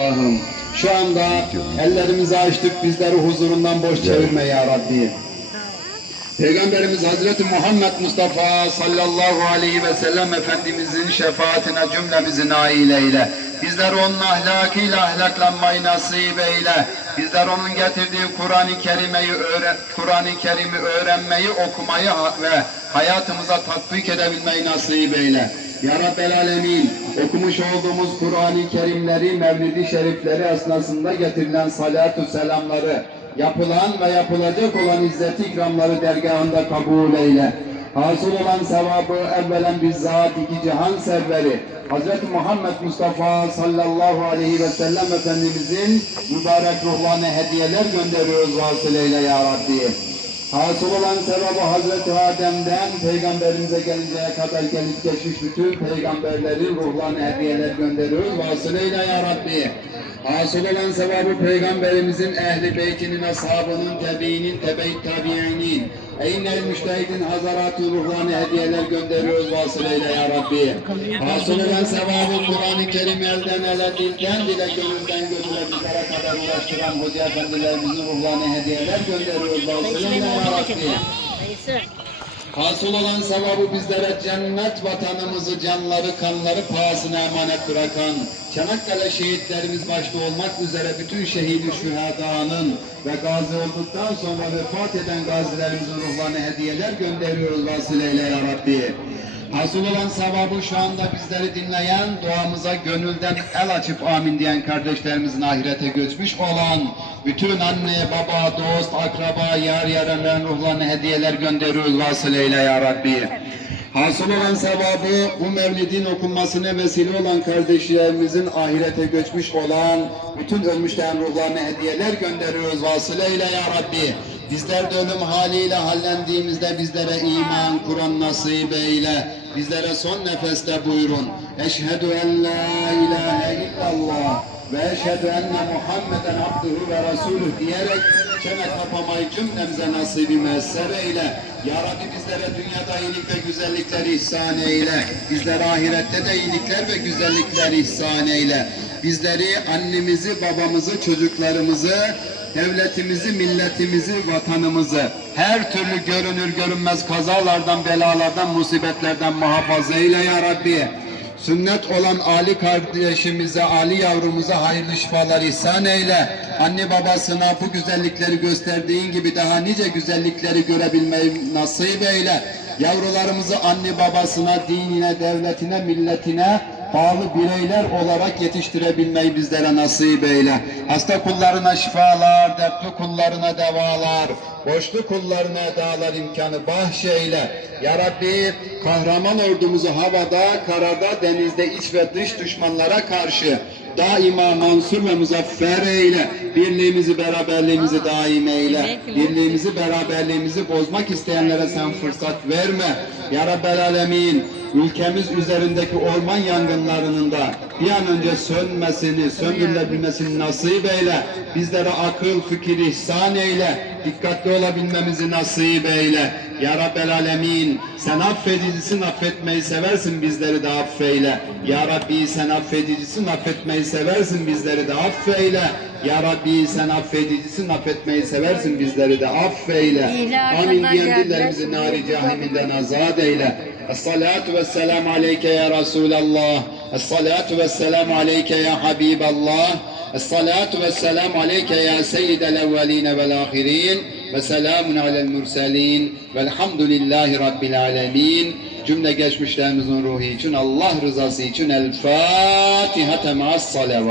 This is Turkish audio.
Allah'ım şu anda ellerimizi açtık bizleri huzurundan boş çevirme ya Rabbi. Peygamberimiz Hazreti Muhammed Mustafa sallallahu aleyhi ve sellem Efendimizin şefaatine cümlemizi nail eyle. Bizler onun ahlakıyla ahlaklanmayı nasip eyle. Bizler onun getirdiği Kur'an-ı Kerim'i öğren Kur'an-ı Kerim'i öğrenmeyi, okumayı ve hayatımıza tatbik edebilmeyi nasip eyle. Ya Rabbel Alemin, okumuş olduğumuz Kur'an-ı Kerimleri, Mevlid-i Şerifleri esnasında getirilen salatu selamları, yapılan ve yapılacak olan izzet ikramları dergahında kabul eyle. Hasıl olan sevabı evvelen bizzat iki cihan serveri Hz. Muhammed Mustafa sallallahu aleyhi ve sellem Efendimizin mübarek ruhlarına hediyeler gönderiyoruz vasıleyle ya Rabbi. Hasıl olan sevabı Hazreti Adem'den peygamberimize gelinceye kadar gelip geçmiş bütün peygamberlerin ruhlarına hediyeler gönderiyoruz vasıleyle ya Rabbi. Hasıl olan sevabı peygamberimizin ehli beytinin, ashabının, tebiinin, tabiinin, eynel müştehidin hazaratı ruhlarına hediyeler gönderiyoruz vasıleyle ya Rabbi. Hasıl olan sevabı Kur'an-ı Kerim elden ele, dilden dile, gönülden gönüle bizlere kadar ulaştıran hoca efendilerimizin ruhlarına hediyeler gönderiyoruz vasıleyle ya Rabbi. Hasıl olan sevabı bizlere cennet vatanımızı, canları, kanları pahasına emanet bırakan, Çanakkale şehitlerimiz başta olmak üzere bütün şehidi şühadanın ve gazi olduktan sonra vefat eden gazilerimizin ruhlarına hediyeler gönderiyoruz vasileyle ya Rabbi. Hasıl olan sevabı şu anda bizleri dinleyen, duamıza gönülden el açıp amin diyen kardeşlerimizin ahirete göçmüş olan bütün anne, baba, dost, akraba, yar yaranların ruhlarına hediyeler gönderiyoruz vasıleyle ya Rabbi. Hasıl olan sevabı bu mevlidin okunmasına vesile olan kardeşlerimizin ahirete göçmüş olan bütün ölmüşlerin ruhlarına hediyeler gönderiyoruz vasıleyle ya Rabbi. Bizler de ölüm haliyle hallendiğimizde bizlere iman, Kur'an nasip eyle. Bizlere son nefeste buyurun. Eşhedü en la ilahe illallah ve eşhedü enne Muhammeden abduhu ve resuluh diyerek çene kapamayı cümlemize nasibi müesser eyle. Ya Rabbi bizlere dünyada iyilik ve güzellikler ihsan eyle. Bizlere ahirette de iyilikler ve güzellikler ihsan eyle. Bizleri, annemizi, babamızı, çocuklarımızı, devletimizi, milletimizi, vatanımızı her türlü görünür görünmez kazalardan, belalardan, musibetlerden muhafaza eyle ya Rabbi. Sünnet olan Ali kardeşimize, Ali yavrumuza hayırlı şifalar ihsan eyle. Anne babasına bu güzellikleri gösterdiğin gibi daha nice güzellikleri görebilmeyi nasip eyle. Yavrularımızı anne babasına, dinine, devletine, milletine bağlı bireyler olarak yetiştirebilmeyi bizlere nasip eyle. Hasta kullarına şifalar, dertli kullarına devalar, boşlu kullarına edalar imkanı bahşeyle. Ya Rabbi kahraman ordumuzu havada, karada, denizde iç ve dış düşmanlara karşı daima mansur ve muzaffer eyle. Birliğimizi, beraberliğimizi daim eyle. Birliğimizi, beraberliğimizi bozmak isteyenlere sen fırsat verme. Ya Rabbel Alemin, ülkemiz üzerindeki orman yangınlarının da bir an önce sönmesini, söndürülebilmesini nasip eyle. Bizlere akıl, fikir ihsan eyle. Dikkatli olabilmemizi nasip eyle. Ya Rabbel Alemin, sen affedicisin, affetmeyi seversin, bizleri de affeyle. Ya Rabbi sen affedicisin, affetmeyi seversin, bizleri de affeyle. Ya Rabbi sen affedicisin, affetmeyi seversin, bizleri de affeyle. Amin diyen dillerimizi nari cahiminden azat eyle. Esselatu vesselamu aleyke ya Resulallah. Esselatu vesselamu aleyke ya Habiballah. Esselatu vesselamu aleyke ya seyyidel evveline vel ahirin. Ve selamun alel murselin. Velhamdülillahi rabbil alemin. Cümle geçmişlerimizin ruhu için, Allah rızası için El Fatiha temas salavat.